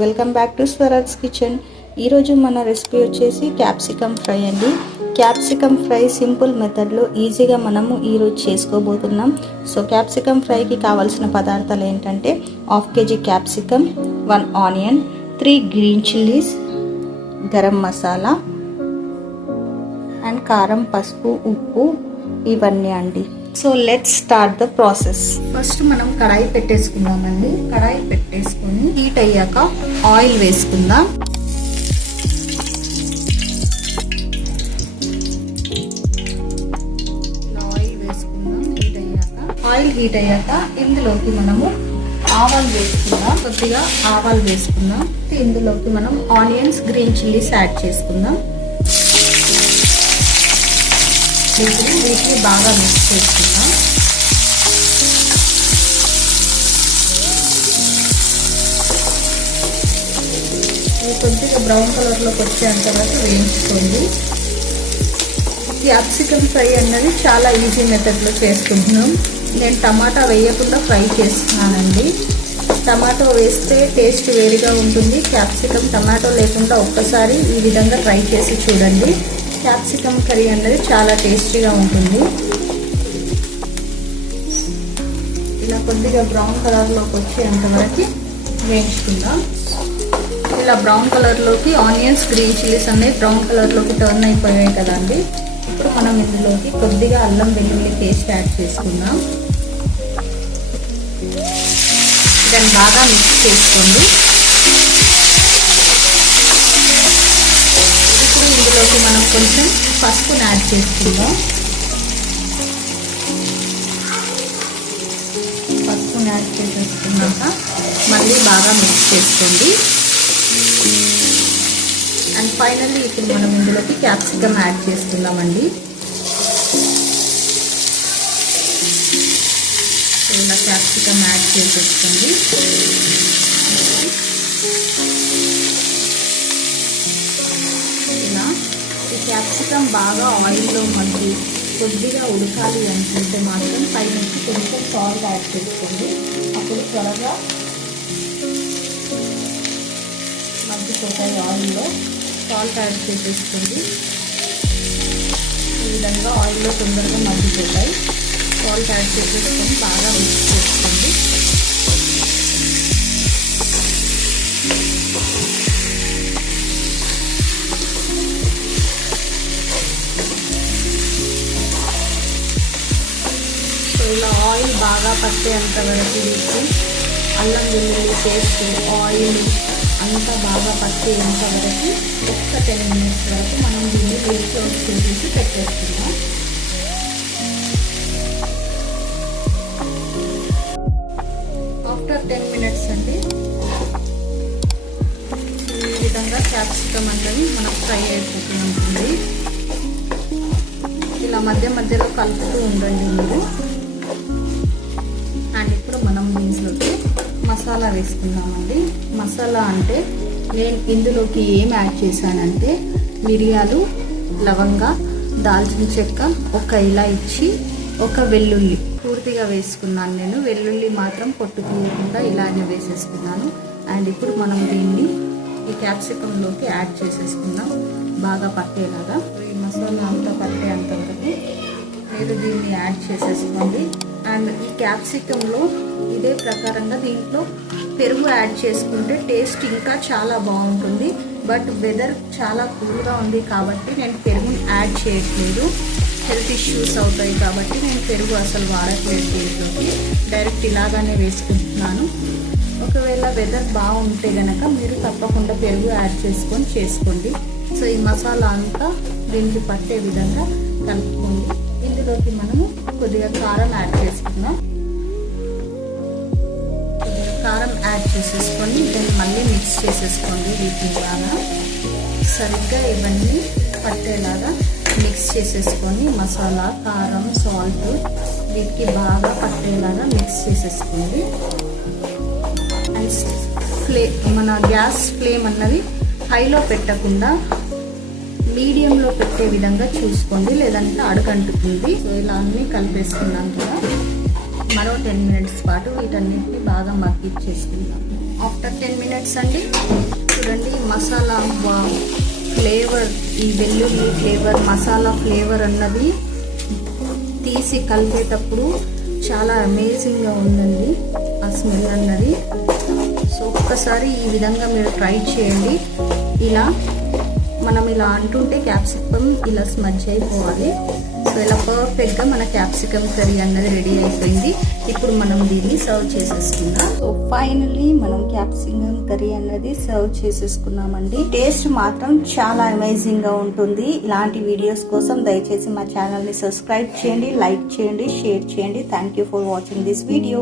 Welcome back to Swaraj kitchen. ఈరోజు మన recipe వచ్చేసి క్యాప్సికమ్ ఫ్రై అండి. క్యాప్సికమ్ ఫ్రై సింపుల్ మెథడ్లో ఈజీగా మనము ఈరోజు చేసుకోబోతున్నాం. సో క్యాప్సికమ్ ఫ్రైకి కావాల్సిన పదార్థాలు ఏంటంటే half kg capsicum one onion three green chillies garam masala and కారం పసుపు ఉప్పు ఇవన్నీ అండి. So let start the process first మనం కడాయి పెట్టేసుకుందామండి. కడాయి పెట్టేసుకొని హీట్ అయ్యాక ఆయిల్ వేసుకుందాం. ఆయిల్ వేసుకుందాం హీట్ అయ్యాక. ఆయిల్ హీట్ అయ్యాక ఇందులోకి మనము ఆవాలు వేసుకుందాం. కొద్దిగా ఆవాలు వేసుకుందాం. ఇందులోకి మనం ఆనియన్స్ గ్రీన్ చిల్లీస్ యాడ్ చేసుకుందాం. వీటిని వీటిని బాగా మిక్స్ చేసుకుందాం. ఇవి కొద్దిగా బ్రౌన్ కలర్లోకి వచ్చేంత వరకు వేయించుకోండి. క్యాప్సికమ్ ఫ్రై అన్నది చాలా ఈజీ మెథడ్లో చేసుకుంటున్నాం. నేను టమాటా వేయకుండా ఫ్రై చేస్తున్నానండి. టమాటో వేస్తే టేస్ట్ వేరుగా ఉంటుంది. క్యాప్సికమ్ టమాటో లేకుండా ఒక్కసారి ఈ విధంగా ట్రై చేసి చూడండి. క్యాప్సికమ్ కర్రీ అనేది చాలా టేస్టీగా ఉంటుంది. ఇలా కొద్దిగా బ్రౌన్ కలర్లోకి వచ్చేంత వరకు వేయించుకుందాం. ఇలా బ్రౌన్ కలర్లోకి ఆనియన్స్ గ్రీన్ చిల్లీస్ అనేవి బ్రౌన్ కలర్లోకి టర్న్ అయిపోయాయి కదండి. ఇప్పుడు మనం ఇందులోకి కొద్దిగా అల్లం వెల్లుల్లి పేస్ట్ యాడ్ చేసుకుందాం. దాన్ని బాగా మిక్స్ చేసుకోండి. ఇందులోకి మనం కొంచెం పసుపుని యాడ్ చేసుకుందాం. పసుపుని యాడ్ చేసేసుకున్నాక మళ్ళీ బాగా మిక్స్ చేసుకోండి. అండ్ ఫైనల్లీ ఇప్పుడు మనం ఇందులోకి క్యాప్సికమ్ యాడ్ చేసుకుందామండి. ఇలా క్యాప్సికమ్ యాడ్ చేసేసుకోండి. క్యాప్సికమ్ బాగా ఆయిల్లో మగ్గి కొద్దిగా ఉడకాలి అనుకుంటే మాత్రం పైనుంచి కొంచెం సాల్ట్ యాడ్ చేసుకోండి. అప్పుడు త్వరగా మగ్గిపోతాయి ఆయిల్లో. సాల్ట్ యాడ్ చేసేసుకోండి. ఈ విధంగా ఆయిల్లో తొందరగా మగ్గిపోతాయి. సాల్ట్ యాడ్ చేసేసుకొని బాగా మిక్స్ ఆయిల్ బాగా పట్టేంత వరకు వీటి అల్లం వెల్లుల్లి పేస్ట్ ఆయిల్ అంతా బాగా పట్టేంత వరకు ఒక్క టెన్ మినిట్స్ వరకు మనం దీన్ని వేడిలో తీసి పెట్టేస్తున్నాం ఆఫ్టర్ టెన్ మినిట్స్ అండి. ఈ విధంగా క్యాప్సికమ్ అనేది మనం ఫ్రై అయిపోతూ ఉంటుంది ఇలా మధ్య మధ్యలో కలుపుతూ ఉండండి మీరు. మసాలా వేసుకుందామండి. మసాలా అంటే నేను ఇందులోకి ఏం యాడ్ చేశానంటే మిరియాలు లవంగ దాల్చిన చెక్క ఒక ఇలాచి ఒక వెల్లుల్లి. పూర్తిగా వేసుకున్నాను నేను. వెల్లుల్లి మాత్రం పొట్టు తీయకుండా ఇలానే వేసేసుకున్నాను. అండ్ ఇప్పుడు మనం దీన్ని ఈ క్యాప్సికంలోకి యాడ్ చేసేసుకుందాం. బాగా పట్టేలాగా. ఈ మసాలా అంతా పట్టే వరకు మీరు దీన్ని యాడ్ చేసేసుకోండి. అండ్ ఈ క్యాప్సికంలో ఇదే ప్రకారంగా దీంట్లో పెరుగు యాడ్ చేసుకుంటే టేస్ట్ ఇంకా చాలా బాగుంటుంది. బట్ వెదర్ చాలా కూల్గా ఉంది కాబట్టి నేను పెరుగుని యాడ్ చేయట్లేదు. హెల్త్ ఇష్యూస్ అవుతాయి కాబట్టి నేను పెరుగు అసలు వాడట్లేదు దీంట్లోకి. డైరెక్ట్ ఇలాగానే వేసుకుంటున్నాను. ఒకవేళ వెదర్ బాగుంటే కనుక మీరు తప్పకుండా పెరుగు యాడ్ చేసుకొని చేసుకోండి. సో ఈ మసాలా అంతా దీనికి పట్టే విధంగా కలుపుకోండి. ఇందులోకి మనము కొద్దిగా కారం యాడ్ చేసుకుందాం. కొద్దిగా కారం యాడ్ చేసేసుకొని దాన్ని మళ్ళీ మిక్స్ చేసేసుకోండి వీటిని బాగా. సరిగ్గా ఇవన్నీ పట్టేలాగా మిక్స్ చేసేసుకొని మసాలా కారం సాల్ట్ వీటికి బాగా పట్టేలాగా మిక్స్ చేసేసుకోండి. అండ్ ఫ్లే మన గ్యాస్ ఫ్లేమ్ అన్నది హైలో పెట్టకుండా మీడియంలో పెట్టే విధంగా చూసుకోండి లేదంటే అడగంటుతుంది. సో ఇలా అన్నీ కలిపేసుకున్నాం కదా. మరో టెన్ మినిట్స్ పాటు వీటన్నిటిని బాగా మగ్గిచ్చేసుకుందాం ఆఫ్టర్ టెన్ మినిట్స్ అండి చూడండి మసాలా ఫ్లేవర్ ఈ వెల్లుల్లి ఫ్లేవర్ మసాలా ఫ్లేవర్ అన్నది తీసి కలిపేటప్పుడు చాలా అమేజింగ్గా ఉందండి ఆ స్మెల్ అన్నది. సో ఒక్కసారి ఈ విధంగా మీరు ట్రై చేయండి. ఇలా మనం ఇలా అంటుంటే క్యాప్సికమ్ ఇలా స్మజ్ అయిపోవాలి. సో ఇలా పర్ఫెక్ట్గా మన క్యాప్సికమ్ కర్రీ అన్నది రెడీ అయిపోయింది. ఇప్పుడు మనం దీన్ని సర్వ్ చేసేసుకుందాం. సో ఫైనలీ మనం క్యాప్సికమ్ కర్రీ అన్నది సర్వ్ చేసేసుకున్నామండి. టేస్ట్ మాత్రం చాలా అమేజింగ్గా ఉంటుంది. ఇలాంటి వీడియోస్ కోసం దయచేసి మా ఛానల్ని సబ్స్క్రైబ్ చేయండి లైక్ చేయండి షేర్ చేయండి. Thank you for watching this video